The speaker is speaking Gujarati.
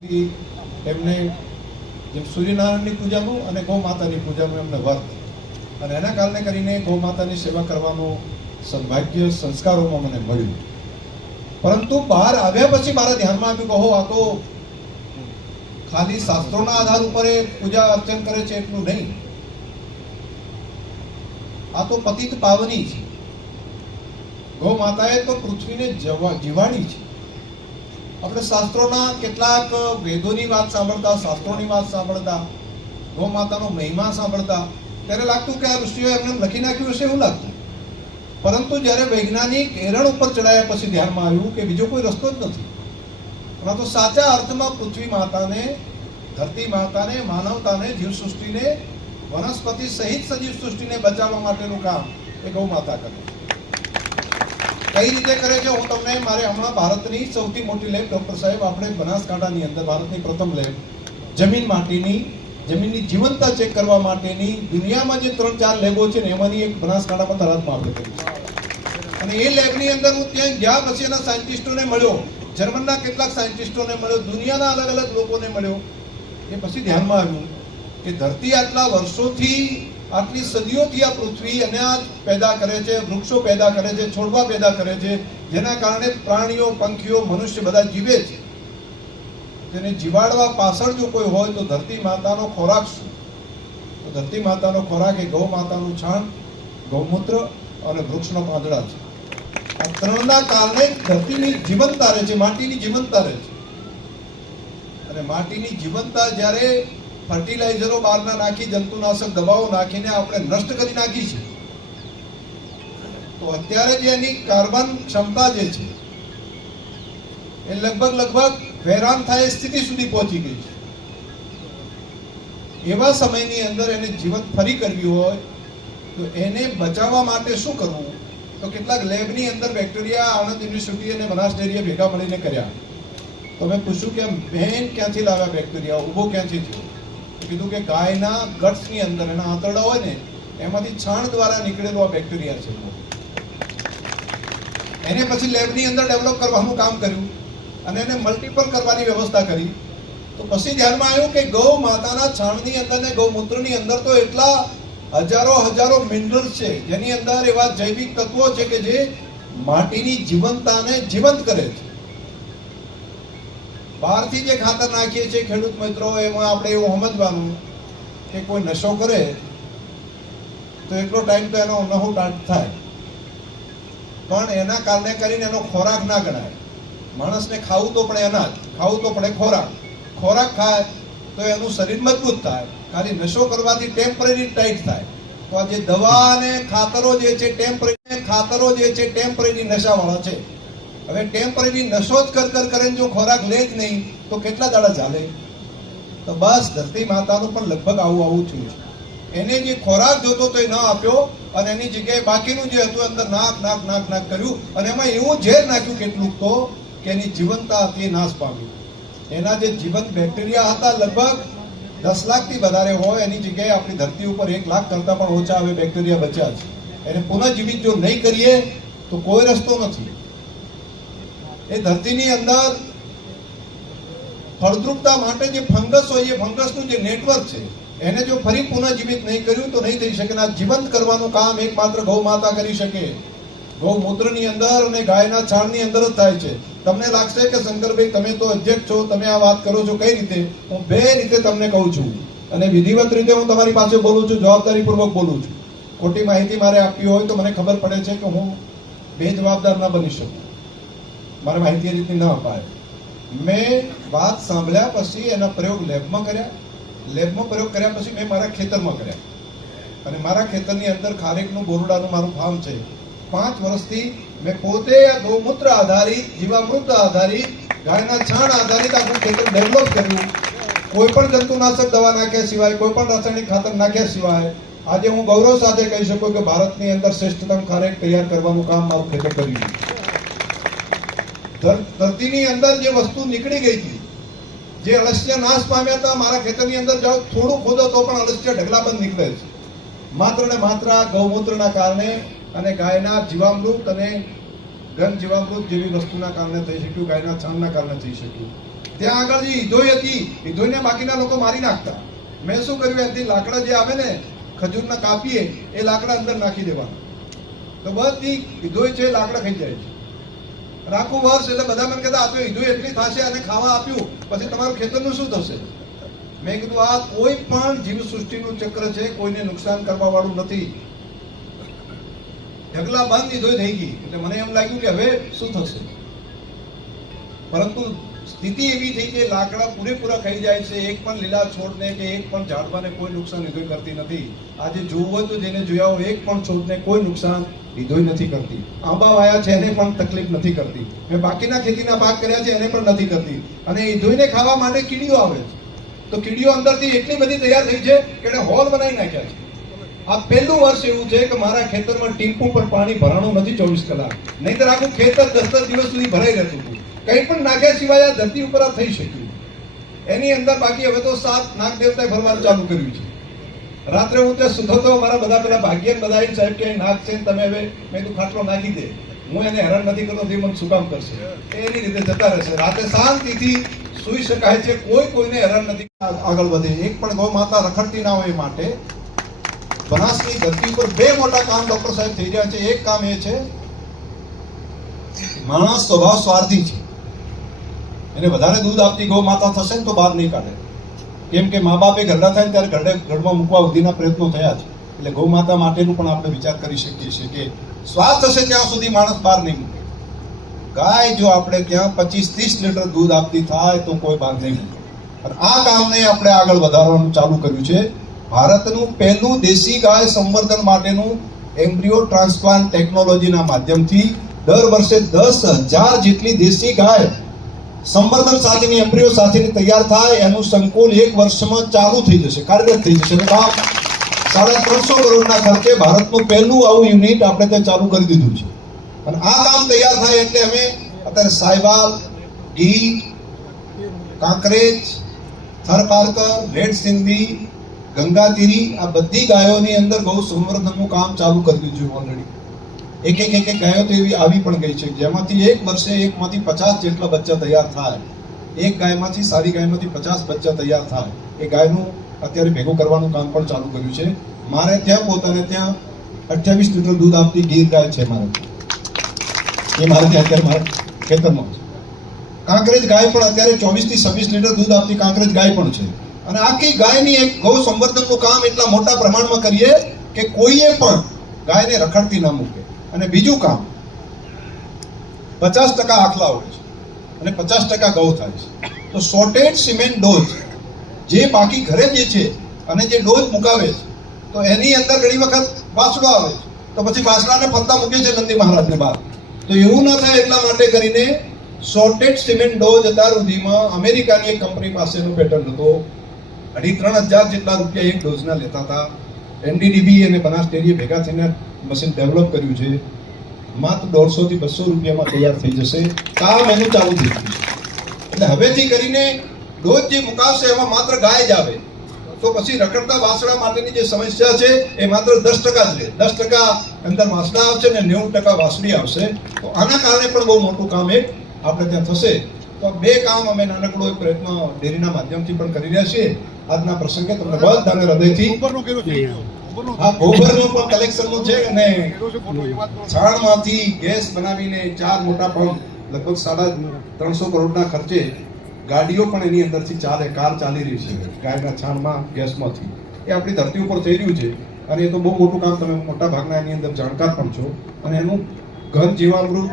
એમને જેમ સૂર્યનારાયણની પૂજાનું અને ગૌ માતાની પૂજાનું એમને વર્ત અને એના કારણે કરીને ગૌ માતાની સેવા કરવાનું સૌભાગ્ય સંસ્કારોમાં મને મળ્યું. પરંતુ બહાર આવ્યા પછી મારા ધ્યાનમાં આવ્યું કે હો આ તો ખાલી શાસ્ત્રોના આધાર ઉપર એ પૂજા અર્ચન કરે છે એટલું નહીં, આ તો પતિત પાવની છે. ગૌ માતાએ તો પૃથ્વીને જીવાડી છે. આપણે શાસ્ત્રોના કેટલાક વેદોની વાત સાંભળતા, શાસ્ત્રોની વાત સાંભળતા, ગૌ માતાનો મહિમા સાંભળતા ત્યારે લાગતું કે આ ઋષિઓએ એમને લખી નાખ્યું હશે એવું લાગતું. પરંતુ જ્યારે વૈજ્ઞાનિક એરણ ઉપર ચડાયા પછી ધ્યાનમાં આવ્યું કે બીજો કોઈ રસ્તો જ નથી. એમાં તો સાચા અર્થમાં પૃથ્વી માતાને, ધરતી માતાને, માનવતાને, જીવસૃષ્ટિને, વનસ્પતિ સહિત સજીવ સૃષ્ટિને બચાવવા માટેનું કામ એ ગૌ માતા કરે. કઈ રીતે કરે છે હું તમને, મારે હમણાં ભારતની સૌથી મોટી લેબ ડોક્ટર સાહેબ, આપણે બનાસકાંઠાની અંદર ભારતની પ્રથમ લેબ જમીનની જીવંતતા ચેક કરવા માટેની દુનિયામાં જે 3-4 લેબો છે ને એમાંની એક બનાસકાંઠામાં તરાતમાં આપણે કરી છે. અને એ લેબની અંદર હું ત્યાં ગયા પછી એના સાયન્ટિસ્ટોને મળ્યો, જર્મનના કેટલાક સાયન્ટિસ્ટોને મળ્યો, દુનિયાના અલગ અલગ લોકોને મળ્યો. એ પછી ધ્યાનમાં આવ્યું કે ધરતી આટલા વર્ષોથી, આટલી સદીઓથી આ પૃથ્વી અનાજ પેદા કરે છે, વૃક્ષો પેદા કરે છે, છોડવા પેદા કરે છે, જેના કારણે પ્રાણીઓ, પંખીઓ, મનુષ્ય બધા જીવે છે. તેને જીવાડવા પાછળ જો કોઈ હોય તો ધરતી માતાનો ખોરાક શું? તો ધરતી માતાનો ખોરાક એ ગૌ માતાનું છાણ, ગૌમૂત્ર અને વૃક્ષનો પાંદડા છે. આ ત્રણના કારણે ધરતીની જીવંતતા રહે છે, માટીની જીવંતતા રહે છે. અને માટીની જીવંતતા જ્યારે ફર્ટિલાઇઝરો બહારના નાખી, જંતુનાશક દવાઓ નાખીને આપણે નષ્ટ કરી નાખી છે, તો અત્યારે જે એની કાર્બન ક્ષમતા જે છે એ લગભગ હેરાન થાય સ્થિતિ સુધી પહોંચી ગઈ છે. એવા સમયની અંદર એને જીવંત ફરી કરવી હોય તો એને બચાવવા માટે શું કરવું? તો કેટલાક લેબની અંદર બેક્ટેરિયા આણંદ યુનિવર્સિટી અને બનાસ ડેરીએ ભેગા મળીને કર્યા. તો મેં પૂછ્યું કે બહેન ક્યાંથી લાવ્યા બેક્ટેરિયા, ઊભો ક્યાંથી થયો? કીધું કે ગાયના ગટ્સની અંદર એના આંતરડા હોય ને એમાંથી છાણ દ્વારા નીકળેલો આ બેક્ટેરિયા છે. એને પછી લેબની અંદર ડેવલપ કરવાનું કામ કર્યું અને એને મલ્ટીપલ કરવાની વ્યવસ્થા કરી. તો પછી ધ્યાનમાં આવ્યું કે ગૌ માતાના છાણની અંદર ને ગૌમૂત્રની અંદર તો એટલા હજારો મિનરલ્સ છે, જેની અંદર એવા જૈવિક તત્વો છે કે જે માટીની જીવંતતાને જીવંત કરે છે. બહારથી જે ખાતર નાખીએ છીએ ખેડૂત મિત્રો, એમાં આપણે એવું સમજવાનું કે કોઈ નશો કરે તો એટલો ટાઈમ તો એનો નહોટાટ થાય, પણ એના કારણે કરીને એનો ખોરાક ના ગણાય. માણસને ખાવું તો પડે અનાજ, ખાવું તો પડે ખોરાક. ખોરાક ખાય તો એનું શરીર મજબૂત થાય. ખાલી નશો કરવાથી ટેમ્પરરી ટાઈટ થાય. તો આ જે દવા અને ખાતરો જે છે ટેમ્પરરી નશાવાળા છે. હવે ટેમ્પરરી નશો જ કરીને જો ખોરાક લે જ નહીં તો કેટલા દાડા ચાલે? તો બસ ધરતી માતાનું પણ લગભગ આવું થયું છે. એને જે ખોરાક જોતો તો એ ન આપ્યો અને એની જગ્યાએ બાકીનું જે હતું અંદર નાક કર્યું અને એમાં એવું ઝેર નાખ્યું કેટલું તો કે એની જીવંતતા હતી એ નાશ પામ્યું. એના જે જીવંત બેક્ટેરિયા હતા લગભગ 10 લાખથી વધારે હોય, એની જગ્યાએ આપણી ધરતી ઉપર 1 લાખ કરતા પણ ઓછા હવે બેક્ટેરિયા બચ્યા છે. એને પુનઃજીવિત જો નહીં કરીએ તો કોઈ રસ્તો નથી. એ ધરતીની અંદર ફળદ્રુપતા માટે જે ફંગસ હોય, એ ફંગસનું જે નેટવર્ક છે એને જો ફરી પુનઃજીવિત નહીં કર્યું તો નહીં થઈ શકે. આ જીવંત કરવાનું કામ એકમાત્ર ગૌ માતા કરી શકે. ગૌમૂત્રની અંદર અને ગાયના છાણની અંદર જ થાય છે. તમને લાગશે કે શંકરભાઈ તમે તો અધ્યક્ષ છો, તમે આ વાત કરો છો કઈ રીતે? હું 2 રીતે તમને કહું છું અને વિધિવત રીતે હું તમારી પાસે બોલું છું, જવાબદારીપૂર્વક બોલું છું. ખોટી માહિતી મારે આપવી હોય તો મને ખબર પડે છે કે હું બેજવાબદાર ન બની શકું, મારે માહિતી એ રીતની ન અપાય. મેં વાત સાંભળ્યા પછી એના પ્રયોગ લેબમાં કર્યા પછી મેં મારા ખેતરમાં કર્યા. અને મારા ખેતરની અંદર ખારેકનું, બોરડાનું મારું ફાર્મ છે. 5 વર્ષથી મેં પોતે આ ગૌમૂત્ર આધારિત, જીવામૃત આધારિત, ગાયના છાણ આધારિત આખું ખેતર ડેવલપ કર્યું. કોઈ પણ જંતુનાશક દવા નાખ્યા સિવાય, કોઈ પણ રાસાયણિક ખાતર નાખ્યા સિવાય આજે હું ગૌરવ સાથે કહી શકું કે ભારતની અંદર શ્રેષ્ઠતમ ખારેક તૈયાર કરવાનું કામ મારું ખેતર કર્યું. ધરતીની અંદર જે વસ્તુ નીકળી ગઈ હતી, જે અળસિયા નાશ પામ્યા હતા, મારા ખેતરની અંદર જાઓ થોડું ખોદો તો પણ અળસિયા ઢગલાબંધ નીકળે છે. માત્ર ને માત્ર ગૌમૂત્રના કારણે અને ગાયના જીવામૃત અને ઘન જીવામૃત જેવી વસ્તુના કારણે થઈ શક્યું, ગાયના છાણના કારણે થઈ શક્યું. ત્યાં આગળ જે ઈધોઈ હતી, ઈધોઈને બાકીના લોકો મારી નાખતા. મેં શું કર્યું, એનાથી લાકડા જે આવે ને ખજૂરના કાપીએ એ લાકડા અંદર નાખી દેવાના, તો બધી ઈધોઈ છે લાકડા ખાઈ જાય છે. અને આખું વર્ષ એટલે બધા મને કહેતા આ તો ઈધોઈ એટલી થશે અને ખાવા આપ્યું પછી તમારું ખેતરનું શું થશે? મેં કીધું આ કોઈ પણ જીવસૃષ્ટિનું ચક્ર છે, કોઈને નુકસાન કરવા વાળું નથી. ઢગલા બંધ ઈધોઈ થઈ ગઈ એટલે મને એમ લાગ્યું કે હવે શું થશે, પરંતુ સ્થિતિ એવી થઈ કે લાકડા પૂરેપૂરા ખાઈ જાય છે. એક પણ લીલા છોડને કે એક પણ ઝાડવાને કોઈ નુકસાન ઈધોઈ કરતી નથી. આજે જોવું તો જેને જોયા હોય, એક પણ છોડને કોઈ નુકસાન ઈધોઈ નથી કરતી. આંબા વાયા છે એને પણ તકલીફ નથી કરતી. મેં બાકીના ખેતીના પાક કર્યા છે એને પણ નથી કરતી. અને ઈધોઈને ખાવા માટે કીડીઓ આવે છે, તો કીડીઓ અંદરથી એટલી બધી તૈયાર થઈ છે કે એને હોલ બનાવી નાખ્યા છે. આ પહેલું વર્ષ એવું છે કે મારા ખેતરમાં ટીમ્પુ પર પાણી ભરાણું નથી 24 કલાક, નહીંતર આખું ખેતર 10 દિવસ સુધી ભરાઈ રહેતું હતું. કંઈ પણ નાખ્યા સિવાય આ ધરતી ઉપર આ થઈ શક્યું. એની અંદર બાકી હવે તો 7 નાગ દેવતાએ ભરવાનું ચાલુ કર્યું છે. રાત્રે હું ત્યાં સુધો તો મારા બધા પેલા ભાગ્યન બધા સાહેબ કે નાગ છે તમે હવે, મેં તું ખાટલો નાખી દે, હું એને હેરાન નથી કરતો, તે મને શું કામ કરશે, એની રીતે જતા રહેશે. રાતે શાંતિથી સુઈ શકાય છે, કોઈને હેરાન નથી. આગળ વધે, એક પણ ગૌ માતા રખડતી ના હોય માટે બનાસની ધરતી ઉપર 2 મોટા કામ ડોક્ટર સાહેબ થઈ રહ્યા છે. એક કામ એ છે, માણસ સ્વભાવ સ્વાર્થી છે, એને વધારે દૂધ આપતી ગૌ માતા થશે ને તો બહાર નહીં કાઢે. કેમ કે મા બાપે ઘરડા થાય ત્યારે ઘરમાં મૂકવા સુધીના પ્રયત્નો થયા છે. એટલે ગૌ માતા માટેનું પણ આપણે વિચાર કરી શકીએ છીએ કે શ્વાસ થશે ત્યાં સુધી માણસ બહાર નહીં મૂકે. ગાય જો આપણે ત્યાં 25-30 લીટર દૂધ આપતી થાય તો કોઈ બહાર નહીં મૂકે. અને આ કામને આપણે આગળ વધારવાનું ચાલુ કર્યું છે. ભારતનું પહેલું દેશી ગાય સંવર્ધન માટેનું એમ્બ્રિયો ટ્રાન્સપ્લાન્ટ ટેકનોલોજીના માધ્યમથી દર વર્ષે 10,000 જેટલી દેશી ગાય સંવર્ધન સાથેની એમ્બ્રિયો સાથેની તૈયાર થાય, એનું સંકુલ 1 વર્ષમાં ચાલુ થઈ જશે, કાર્યરત થઈ જશે. 350 કરોડના ખર્ચે ભારતનું પહેલું આવું યુનિટ આપણે ત્યાં ચાલુ કરી દીધું છે. અને આ કામ તૈયાર થાય એટલે અમે અત્યારે સાયવાલ, ઘી, કાંકરેજ, થરપારકર, રેડ સિંધી, ગંગાતીરી આ બધી ગાયોની અંદર ગૌ સંવર્ધનનું કામ ચાલુ કરી દીધું છે ઓલરેડી. એક ગાયો તો એવી આવી પણ ગઈ છે જેમાંથી એક વર્ષે એકમાંથી 50 જેટલા બચ્ચા તૈયાર થાય. એક ગાયમાંથી, સારી ગાયમાંથી 50 બચ્ચા તૈયાર થાય. એ ગાયનું અત્યારે ભેગું કરવાનું કામ પણ ચાલુ કર્યું છે. મારે ત્યાં પોતાને ત્યાં 28 લીટર દૂધ આપતી ગીર ગાય છે મારે, એ મારે ત્યાં અત્યારે મારા ખેતરમાં છે. કાંકરેજ ગાય પણ અત્યારે 24 થી 26 લીટર દૂધ આપતી કાંકરેજ ગાય પણ છે. અને આખી ગાયની એક ગૌ સંવર્ધનનું કામ એટલા મોટા પ્રમાણમાં કરીએ કે કોઈએ પણ ગાયને રખડતી ન મૂકે. અને બીજું કામ, 50% આખલા હોય છે અને 50% ગૌ થાય છે. તો સોર્ટેડ સિમેન્ટ ડોઝ જે બાકી ઘરે જે છે અને જે ડોઝ મુકાવે છે, તો એની અંદર ઘણી વખત વાસડો આવે છે, તો પછી વાસડાને ફરતા મૂકે છે નંદી મહારાજને બહાર. તો એવું ન થાય એટલા માટે કરીને સોર્ટેડ સિમેન્ટ ડોઝ અત્યાર સુધીમાં અમેરિકાની એક કંપની પાસેનો પેટર્ન હતો. 2,500 જેટલા રૂપિયા એક ડોઝના લેતા હતા. એનડીડીબી અને બનાસ ડેરીએ ભેગા થઈને મશીન ડેવલપ કર્યું છે. માત્ર 150 થી 200 રૂપિયામાં તૈયાર થઈ જશે. કામ એનું ચાલુ થઈ ગયું છે. એટલે હવેથી કરીને ડોઝ જે મુકાશે એમાં માત્ર ગાય જ આવે, તો પછી રખડતા વાસડા માટેની જે સમસ્યા છે એ માત્ર 10% જ રહે. 10% અંદર વાસડા આવશે ને 90% વાસળી આવશે. તો આના કારણે પણ બહુ મોટું કામ એક આપણે ત્યાં થશે. તો 2 કામ અમે નાનકડો એક પ્રયત્ન ડેરીના માધ્યમથી પણ કરી રહ્યા છીએ. આજના પ્રસંગે તમને બધાને હૃદયથી હા, ગોબરનું પણ કલેક્શનનું છે અને છાણમાંથી ગેસ બનાવીને 4 મોટા પંપ લગભગ 350 કરોડના ખર્ચે ગાડીઓ પણ એની અંદરથી ચાલે, કાર ચાલી રહી છે ગાયના છાણમાં, ગેસમાંથી. એ આપણી ધરતી ઉપર થઈ રહ્યું છે અને એ તો બહુ મોટું કામ, તમે મોટા ભાગના એની અંદર જાણકાર પણ છો. અને એનું ઘન જીવામૃત